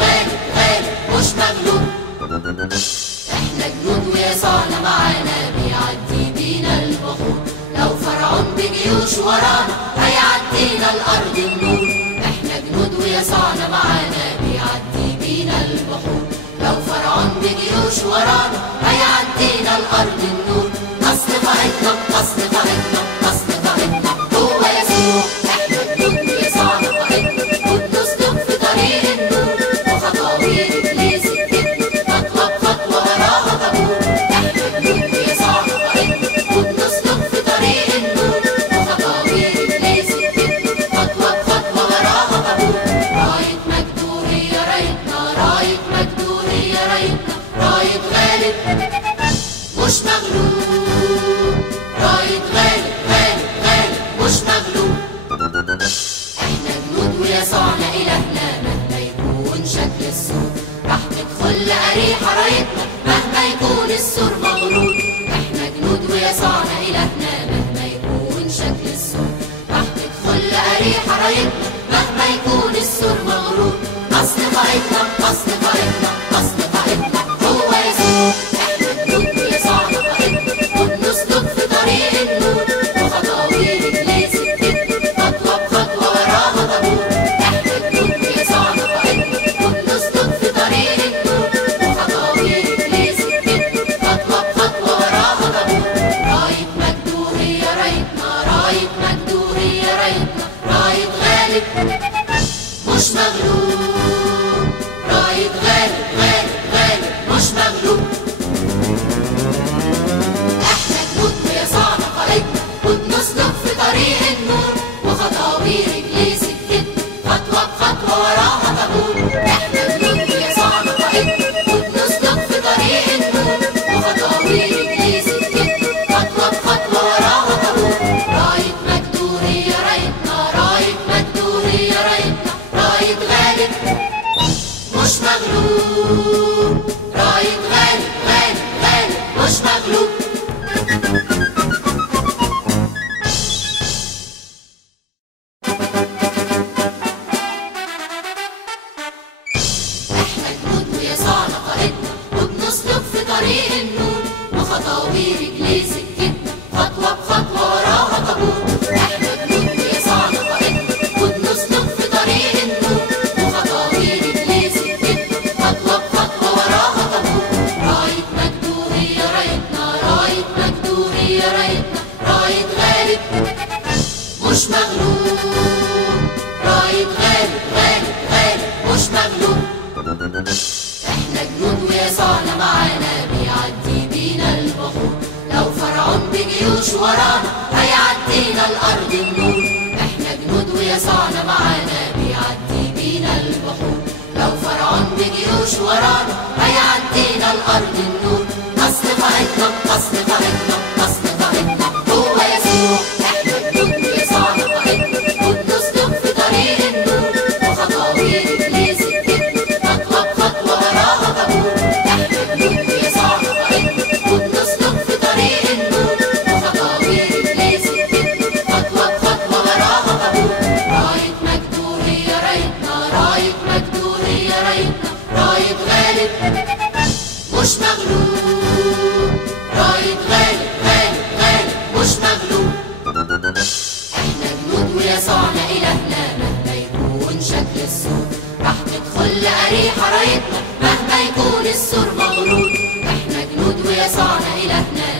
غالب غالب مش مغلوب. احنا جنود ويسوعنا معانا بيعدي بينا البحور، لو فرعون بجيوش ورانا هيعدينا الارض النور. احنا جنود ويسوعنا معانا بيعدي بينا البحور، لو فرعون بجيوش ورانا هيعدينا الارض النور. اصل قائدنا اصل قائدنا اصل قائدنا هو يسوع. احنا جنود ويسوعنا قائدنا وبنسلك في طريق النور، وخطاوي ابليس الكذب خطوه بخطوه وراها طابور. احنا جنود ويسوعنا قائدنا وبنسلك في طريق النور، وخطاوي ابليس الكذب خطوه بخطوه وراها طابور. رايه مجده هي رايتنا، رايه مجده هي رايتنا، رايه غالب مش مغلوب، راية غالب غالب غالب مش مغلوب. احنا جنود ويسوعنا إلهنا مهما يكون شكل السور، راح تدخل لأريحة رايتنا مهما يكون السور مغلوب. احنا جنود ويسوعنا إلهنا مهما يكون شكل السور، راح تدخل لأريحة رايتنا مهما يكون السور مغلوب. أصل قائدنا أصل قائدنا أصل قائدنا هو يسوع. احنا جنود ويسوعنا قائدنا وبنسلك في طريق النور، وخطاوي ابليس الكذب خطوه بخطوه وراها طابور. احنا جنود ويسوعنا قائدنا وبنسلك في طريق النور، وخطاوي ابليس الكذب خطوه بخطوه وراها طابور. رايه مجده هي رايتنا، رايه مجده هي رايتنا، رايه غالب مش مغلوب، رايه غالب غالب غالب مش مغلوب. احنا جنود ويسوعنا قائدنا وبنسلك في طريق النور، وخطاوي ابليس الكذب خطوه بخطوه وراها طابور. احنا جنود ويسوعنا قائدنا وبنسلك في طريق النور، وخطاوي ابليس الكذب خطوه بخطوه وراها طابور. رايه مجده هي رايتنا، رايه مجده هي رايتنا، رايه غالب مش مغلوب، رايه غالب غالب غالب مش مغلوب. احنا جنود ويسوعنا قائدنا وبنسلك في طريق النور، وخطاوي ابليس الكذب خطوه بخطوه وراها طابور. احنا جنود ويسوعنا قائدنا وبنسلك في طريق النور، وخطاوي ابليس الكذب خطوه بخطوه وراها طابور. رايه مجده هي رايتنا، رايه مجده هي رايتنا، رايه غالب مش مغلوب، رايه غالب غالب غالب مش مغلوب. احنا جنود ويسوعنا معانا بيعدي بينا البحور، لو فرعون بجيوش ورانا هيعدينا الارض النور. احنا جنود ويسوعنا معانا بيعدي بينا البحور، لو فرعون بجيوش ورانا هيعدينا الارض النور. اصل قائدنا اصل قائدنا اصل قائدنا هو يسوع. احنا جنود ويسوعنا قائدنا وبنسلك في طريق النور، وخطاوي ابليس الكذب خطوه بخطوه وراها طابور. احنا جنود ويسوعنا قائدنا وبنسلك في طريق النور، وخطاوي ابليس الكذب خطوه بخطوه وراها طابور. رايه مجده هي رايتنا، رايه مجده هي رايتنا، رايه غالب مش مغلوب، رايه غالب غالب غالب مش مغلوب. احنا جنود ويسوعنا إلهنا مهما يكون شكل السور، راح تدخل لأريحة رايتنا مهما يكون السور مغلوب. احنا جنود ويسوعنا إلهنا